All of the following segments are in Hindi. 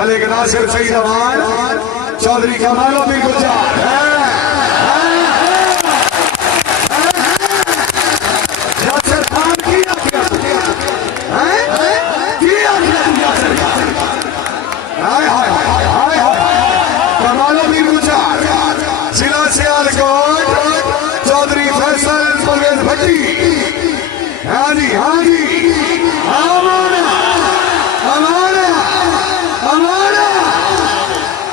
मलिक नासिर सईद अमान चौधरी कमालुद्दीन गुलजार यासिर खान की कमालुद्दीन गुलजार जिला सियालकोट चौधरी फैसल परवेज भट्टी। हाँ जी हाँ जी हमारा हमारा हमारा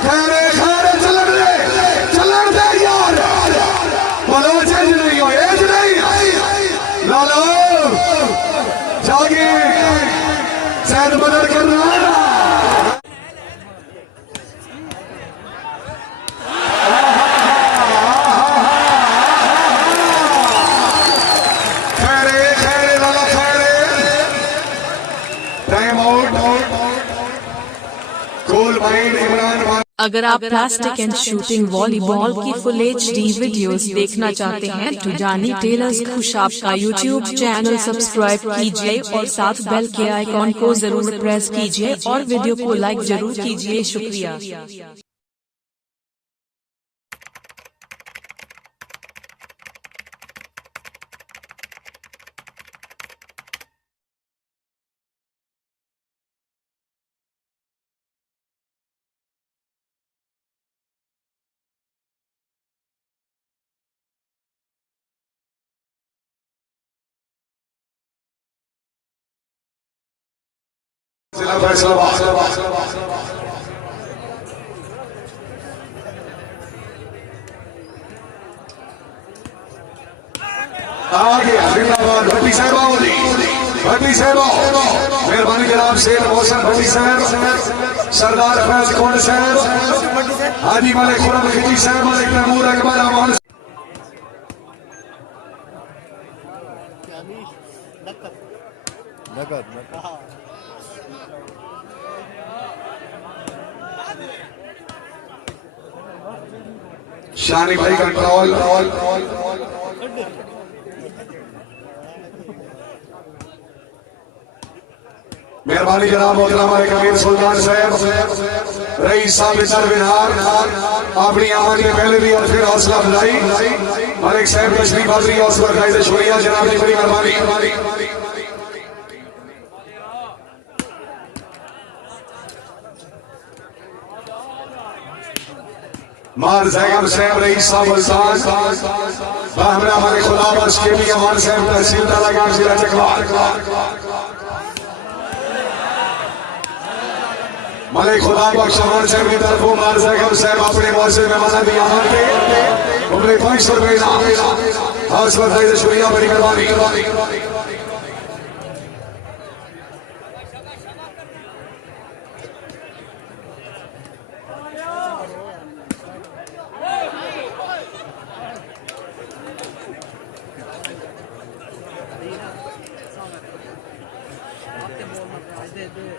खैरे खैरे चलन दे यार बोलो चेंज नहीं हो एज नहीं लालो जागे सैन बदल करना अगर आप प्लास्टिक एंड शूटिंग वॉलीबॉल की फुल HD वीडियोस देखना चाहते हैं तो जानी टेलर्स खुशाब का YouTube चैनल सब्सक्राइब कीजिए और साथ बेल के आइकॉन को जरूर प्रेस कीजिए और वीडियो को लाइक जरूर कीजिए। शुक्रिया। जिला फैसलाबाद आगे जिंदाबाद भट्टी साहबावली भट्टी साहब मेहरबानी जनाब शेर मोहसन भट्टी साहब सरदार फैज कोंड साहब हाजी मलिक खुरम खिजी साहब मलिक महमूद अकबर अमान शानी भाई कंट्रोल मेहरबानी जनाब मोहतरम हमारे कबीर सुल्तान साहब रईस साहब सरविनार अपनी आमद के पहले भी और फिर हौसला अफजाई मलिक साहब तशरीफ हाजिरी हौसला अफजाई से शुक्रिया जनाब जी बड़ी मेहरबानी। मार जैगम साहब रईस साहब मुल्तान बाहमरा हमारे खुदा बख्श के भी अमान साहब तहसील तालागाम जिला चकवाल मलिक खुदा बख्श अमान साहब की तरफ मार जैगम साहब अपने मौसे में मना दिया अमान के उन्हें 500 रुपये इनाम हौसला अफजाई से शुक्रिया बड़ी मेहरबानी।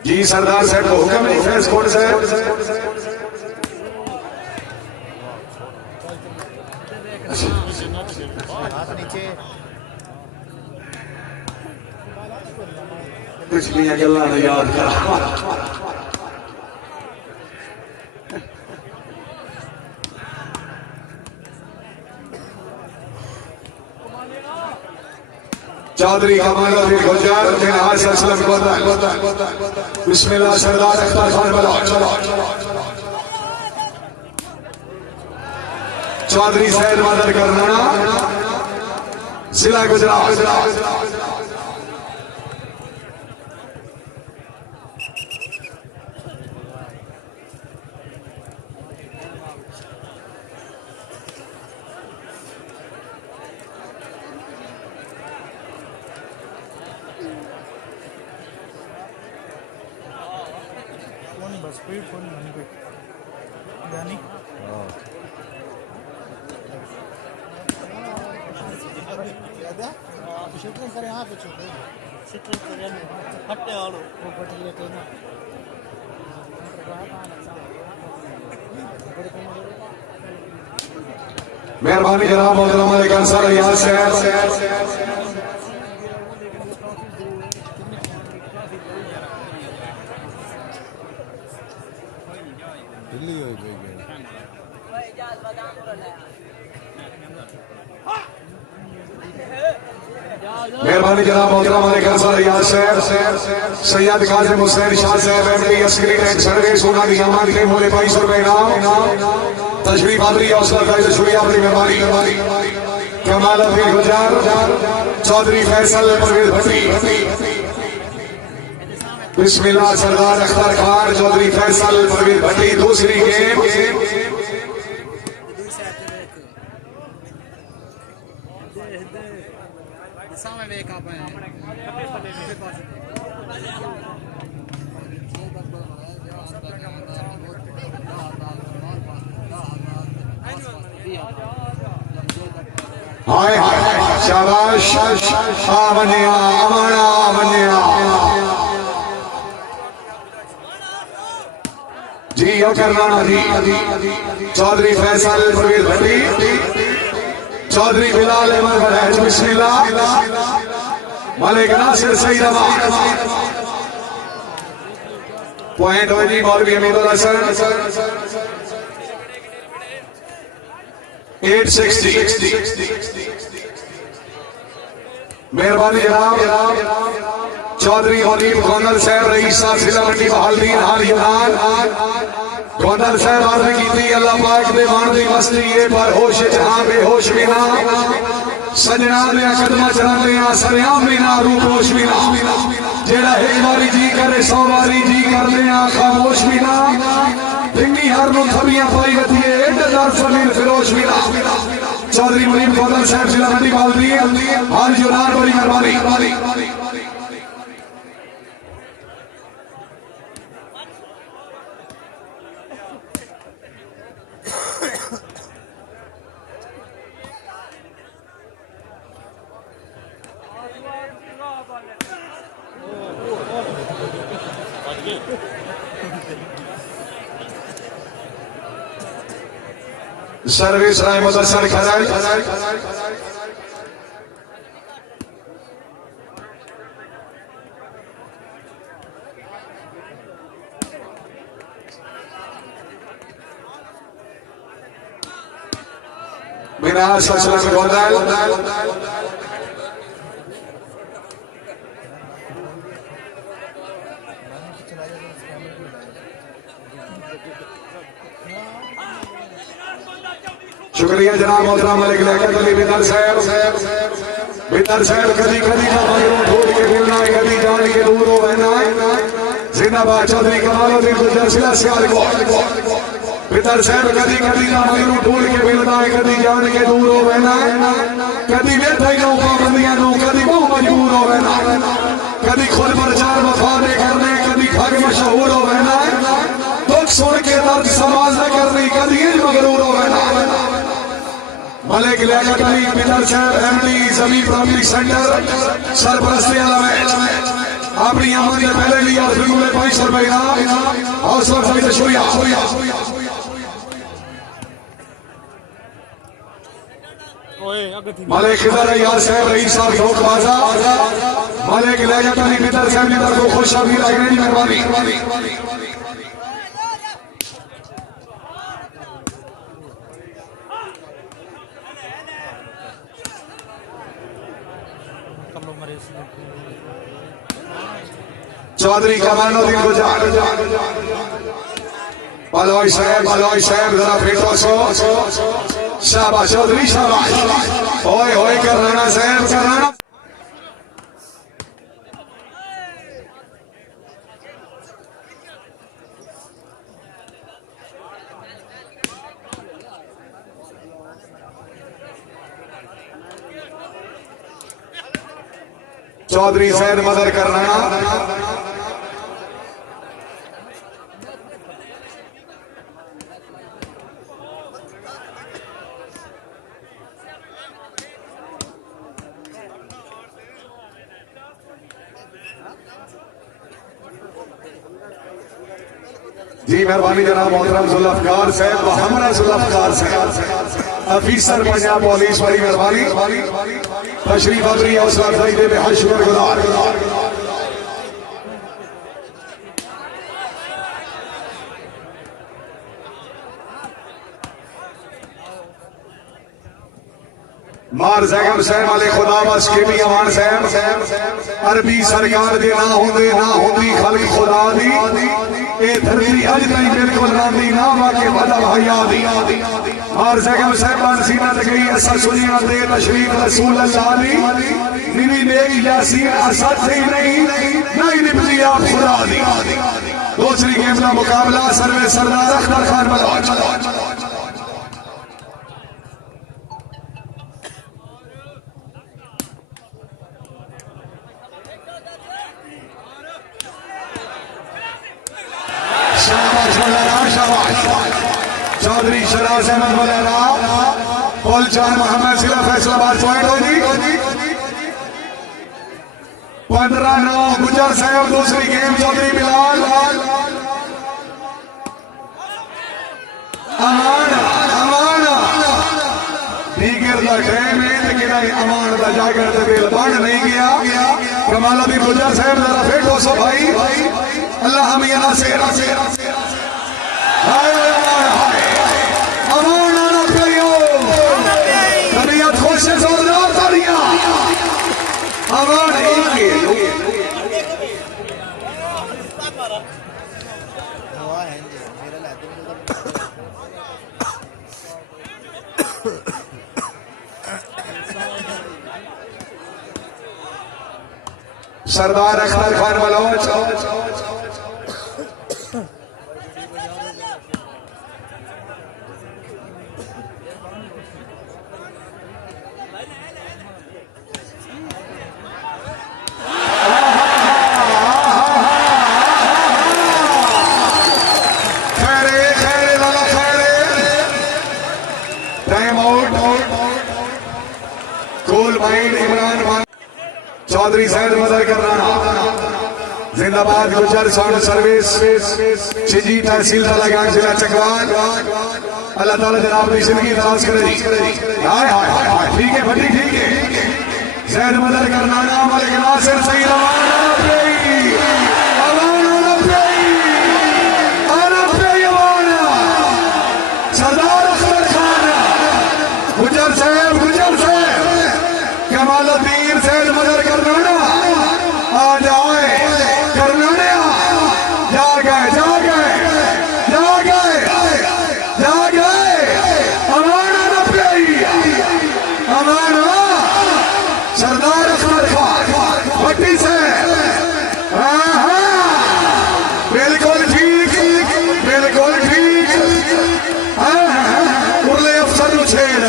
जी सरदार साहब को हुक्म नहीं फैज कोंड साहब पिछलियां गल्लां याद कर चौधरी कमालुद्दीन गुलजार जनाब असलम कोतल बिस्मिल्लाह सरदार अख्तर खान बलोच चौधरी सैयद मदद करना जिला गुजरात बस कोई फोन नहीं कोई गानी शूटिंग करे यहाँ पे शूटिंग करे हटने वालों वो पटल लेते ना मेहरबानी जनाब मोहतरम मलिक अंसार यहाँ से दिल्ली हुई गई मेहरबानी जनाब मोहतरम हमारे घर सारे याद शहर सैयद काजिम हुसैन शाह साहब एमडी अस्करी एंड सर्विस सोना की अमान के मोले 2200 रुपए इनाम तशरीफ हाजिरी हौसला अफजाई शुक्रिया अपनी मेहरबानी कमाल अफील गुजार चौधरी फैसल परवेज भट्टी बिस्मिल्लाह सरदार अख्तर खान चौधरी फैसल परवेज भट्टी दूसरी गेम हाय हाय शाबाश आमनिया अमाना आमनिया जी यो करना जी चौधरी फैसल परवेज भट्टी चौधरी बिलाल अहमद बलैज बिस्मिल्लाह मलिक नासिर सईद पॉइंट हो जी मौलवी हमीदुल हसन 860 मेहरबानी जनाब चौधरी हनीफ गोंदल साहब रईस साहब जिला मंडी बहालदीन हाल यूनान गोंदल साहब अर्ज की अल्लाह पाक दे मान दी मस्ती ये पर होश जहां बेहोश भी ना सजना दे कदम चलाते हैं सरियाम भी ना रूपोश भी ना जेड़ा एक बारी जी करे 100 बारी जी कर ले खामोश भी ना डिंगी हर नु थबियां पाई गती है एडदार सलील फिरोश भी ना चौधरी मुनीम गोंदल साहब जिला मंडी बहालदीन हाल यूनान बड़ी मेहरबानी सर्विस राय मुदस्सर खराई बिना सचलन गोंदल शुक्रिया जनाब मोहतरम मलिक लियाकत अली बिदर साहब कदी कदी का मगरों ढूंढ के मिलना है कदी जान के दूर हो रहना है जिंदाबाद चौधरी कमालुद्दीन गुजर जिला सियालकोट बिदर साहब कदी कदी का मगरों ढूंढ के मिलना है कदी जान के दूर हो रहना है कदी वेठे नो पाबंदियां नो कदी बहु मजबूर हो रहना है कदी खुद प्रचार वफा दे करने कदी ठग मशहूर हो रहना है दुख सुन के दर्द समाज न करनी कदी मगरूर हो रहना है मलिक लियाकत अली बिदर साहब एमडी जमीन प्राइमरी सेंटर सरपरस्ती वाला मैच अपनी आमद से पहले लिया फिर 500 रुपए इनाम हौसला अफजाई से शुक्रिया मलिक खिदर अय्याज साहब रईस साहब शोक बाजार मलिक लियाकत अली बिदर साहब ने को खुश आमदीद लगने की मेहरबानी चौधरी कमालुद्दीन गुजर बलोई साहब जरा फेटो सो शाबाश चौधरी शाबाश ओए ओए कर राणा साहब कर राणा चौधरी सैद मदर कर राणा जी मेहरबानी जनाब मोहतरम जुल्फकार साहब हमरा जुल्फकार साहब अफीसर पंजाब पुलिस बड़ी मेहरबानी तशरीफ हाजिरी हौसला अफजाई दे बेहद शुक्रगुजार मार जैगम साहब वाले खुदा बस के भी अमान साहब अरबी सरकार दे ना होंदी खाली खुदा दी ए धरती अज ताईं बिल्कुल रांदी ना वाके बदल हया दी मार जैगम साहब सीना ते गई असा सुनिया दे तशरीफ रसूल अल्लाह दी निवी नेक यासीन असद से नहीं निभती आप खुदा दी। दूसरी गेम का मुकाबला सर्वे सरदार अख्तर खान बलौच। चौधरी शराज अहमद मौलाना पौलचान मोहम्मद सिला फैसलाबाद पॉइंट होगी 15-9 गुजर साहब। दूसरी गेम चौधरी बिलाल अमान अमान दीगर का टाइम है लेकिन अमान का जाकर बिल बन नहीं गया। कमाल भी गुजर साहब जरा फिर 200 भाई अल्लाह मियां से अमान आना प्रियो तबीयत खुश जोरदार तालियां अमान सरदार अख्तर खान बलौच। चौधरी सैद मदर करना जिंदाबाद गुजर साउंड सर्विस चिजी तहसील तलागान जिला चकवाल। अल्लाह ताला जनाब की जिंदगी दराज करे। हाय हाय हाय हाय ठीक है भट्टी ठीक है। सैद मदर करना मालिक नासिर सईद सरदार अख्तर खान गुजर साहब कमालुद्दीन सैद मदर करना आ जाए करना जा गए अमाना न प्याई अमाना सरदार अख्तर खान भट्टी से बिल्कुल ठीक उरले अफसर छेड़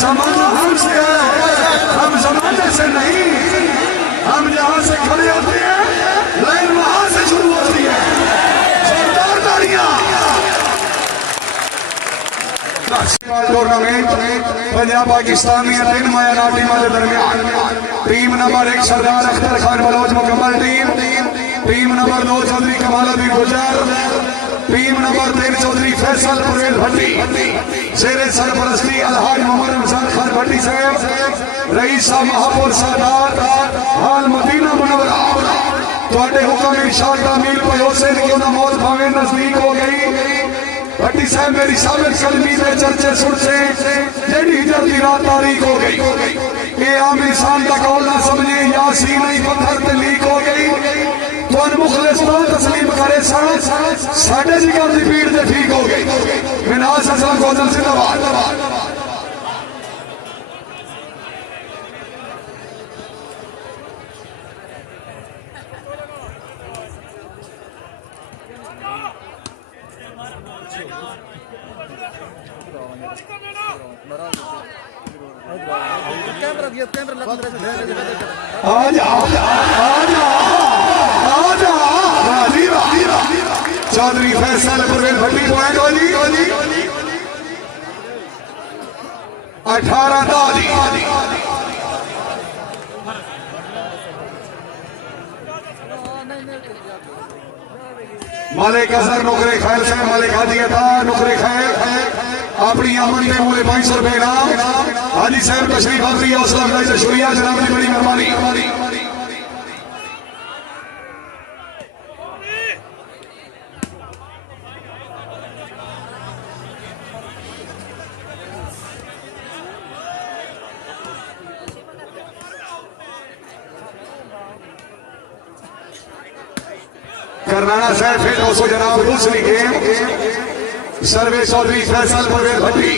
जमाना हमसे है, हम जमाने से नहीं। हम जहाँ से खड़े होते हैं लाइन वहां से शुरू होती है। जोरदार तालियां। टूर्नामेंट पंजाब पाकिस्तान में 3 मायाना टीमों के दरमियान टीम नंबर 1 सरदार अख्तर खान बलोच मुकम्मल टीम नंबर 2 चौधरी कमालुद्दीन गुजर, टीम नंबर 3 चौधरी फैसल परवेज भट्टी, शेरे सरपरस्ती अलहाज मोहम्मद रमजान खान भट्टी साहब, रईस साहब महापुर सरदार हाल मदीना मुनव्वरा। तुहाडे हुक्म इरशाद तामील पे हुसैन की उन्हें मौत भावे नजदीक हो गई। भट्टी साहब मेरी साबित कलमी के चर्चे सुनते जेडी हिजरत की रात तारीख हो गई। ये आम इंसान का कौल ना समझे यासीन नहीं पत्थर ते लीक हो गई। तुहान मुखलिस ना तस्लीम करे साढ़े जिगर की भीड़ ते ठीक हो गई। मिनास असलम गोजल जिंदाबाद। कैमरा दिया कैमरा लगा आजा आजा आजा राजी राजी चौधरी फैसल परवेज भट्टी पॉइंट वाली 18 दादी मालिक असर नुकरे खैर से मालिक हाजी था नुकरे खैर अपनी आमद में मूल्य 500 रुपए इनाम हाजी साहब तशरीफ आफरी हौसला अफजाई से शुक्रिया जनाब की बड़ी मेहरबानी। करनाना साहब फिर 200 जनाब दूसरी गेम सर्वे चौधरी फैसल परवेज भट्टी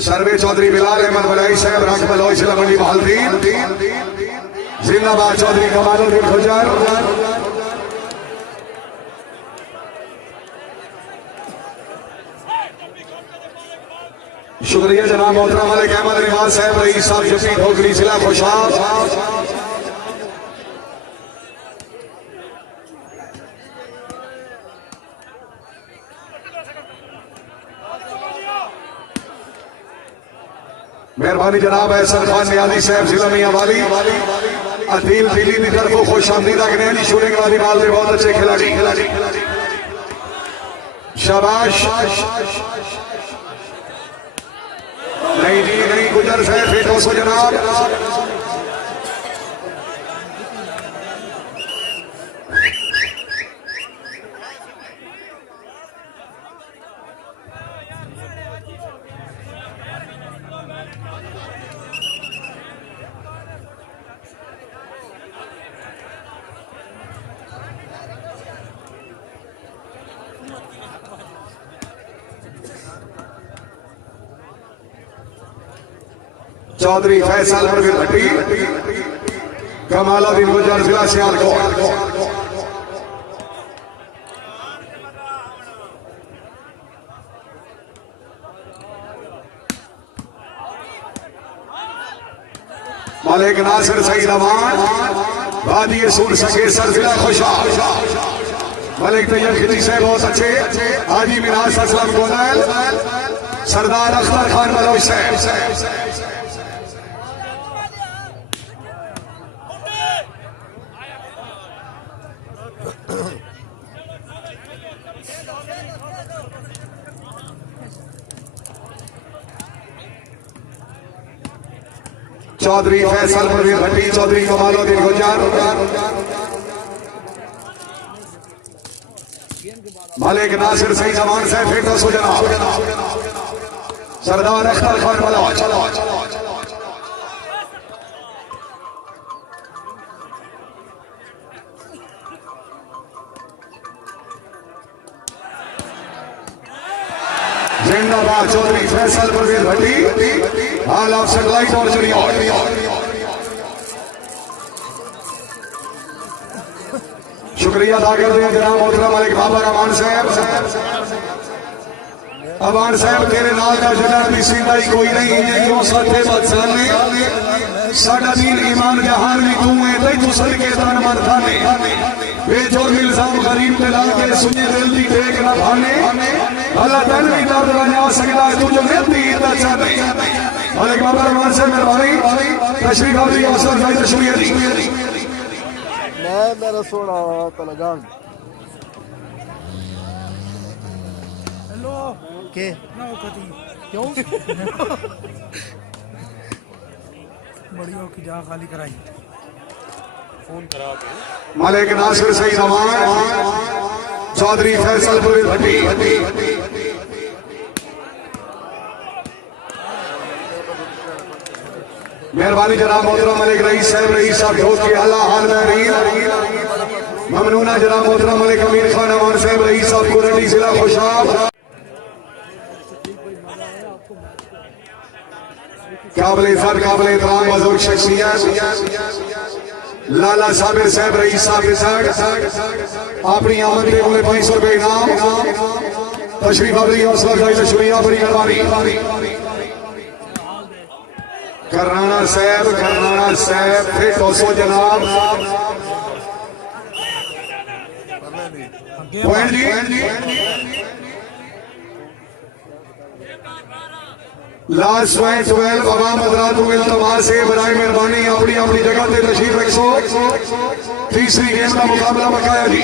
सर्वे चौधरी बिलाल अहमद बलाई साहब राजमहल हौसला मंडी बहालदीन जिंदाबाद चौधरी कमालुद्दीन गुजर शुक्रिया जनाब मोहतरम मलिक अहमद रिवाज साहब रईस साहब शफी ढोकरी जिला खुशाब मेहरबानी जनाब एहसन खान नियाजी साहब जिला मियां वाली अदील दिल्ली की तरफ खुश आमदीदा गनैनी शूटिंग वाली बाल बहुत अच्छे खिलाड़ी शाबाश नहीं जी नहीं गुजर साहब फिर 200 जनाब चौधरी फैसल परवेज भट्टी कमालुद्दीन गुजर जिला सियालकोट मालिक नासिर सईद अमान वादी सूर सकेसर जिला खुशाब मलिक तैयब खिजी से बहुत अच्छे हाजी मिराज असलम गोनैल सरदार अख्तर खान बलोच साहब चौधरी फैसल परवेज भट्टी चौधरी कमालुद्दीन गुजर मालिक नासिर सईद अमान साहब फिर 200 जनाब सरदार अख्तर खान बलोच जिंदाबाद चौधरी फैसल परवेज भट्टी हाल ऑफ सेटेलाइट और जूनियर शुक्रिया अदा करते हैं जनाब मोहतरम मलिक बाबर अमान साहब अमान साहब तेरे नाल का जगह भी सीधा ही कोई नहीं है क्यों साथे बदसाने साडा दीन ईमान जहान भी तू है तई तू सदके दान मन खाने बेजोर इल्जाम गरीब पे लाके सुने दिल दी टेक ना भाने अल्लाह तन भी दर्द बजा सकता है तू जो मेहनती इतना चाहते मलिक बाबर अमान साहब मेहरबानी तशरीफ आफरी हौसला अफजाई से शुक्रिया जी मैं मेरा सोना तला जान हेलो के ना कती क्यों बढ़िया की जगह खाली कराई फोन करा के मलिक नासिर सईद अमान चौधरी फैसल परवेज भट्टी मेहरबानी जनाब मोहतरम मलिक रईस साहब ढोल के आला हाल में रील ममनूना जनाब मोहतरम मलिक अमीर खान अमान साहब रईस साहब कुरंडी जिला खुशाब काबिल इज्जत काबिल एहतराम बुजुर्ग शख्सियत लाला साबिर साहब रईस साहब अपनी आमद के बोले 500 रुपए इनाम तशरीफ आवरी हौसला अफजाई से शुक्रिया बड़ी मेहरबानी करनाना साहब फिर 200 जनाब पॉइंट जी लास्ट पॉइंट 12 बाबा मदरात तमाम से बराए मेहरबानी अपनी अपनी जगह पे तशरीफ रखो तीसरी गेम का मुकाबला बकाया जी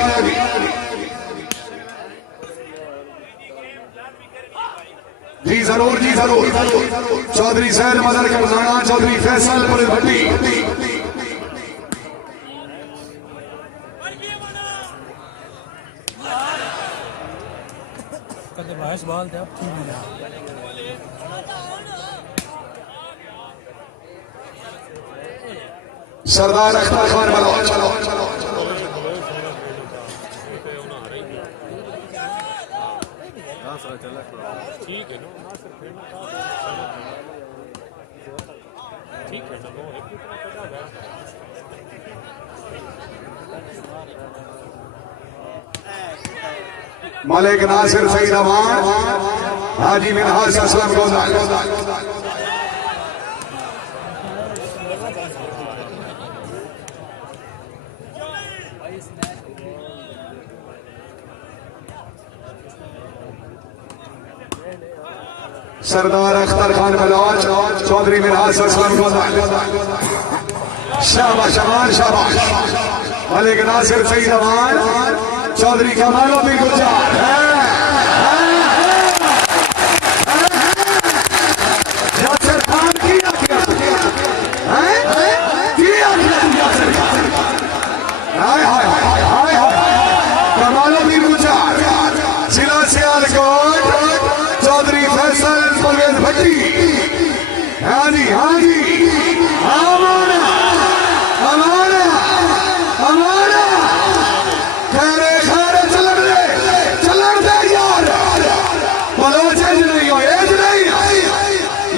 जी जरूर चौधरी सैद मदर करनाना चौधरी फैसल पर भट्टी बाल थे अब सरदार अख्तर खान बलौच ठीक है मलिक नासिर सईद अमान हाजी मिनहाज असलम गोदाल सरदार अख्तर खान बलौच चौधरी मिनहाज असलम गोदाल शाबाश अमान शाबाश मलिक नासिर सईद अमान चौधरी कमालुद्दीन गुलजार यासिर खान किया कमालुद्दीन गुलजार जिला सियालकोट चौधरी फैसल परवेज भट्टी हाँ जी हमारा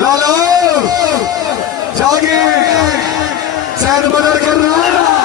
लालो जागे सैद मदद करना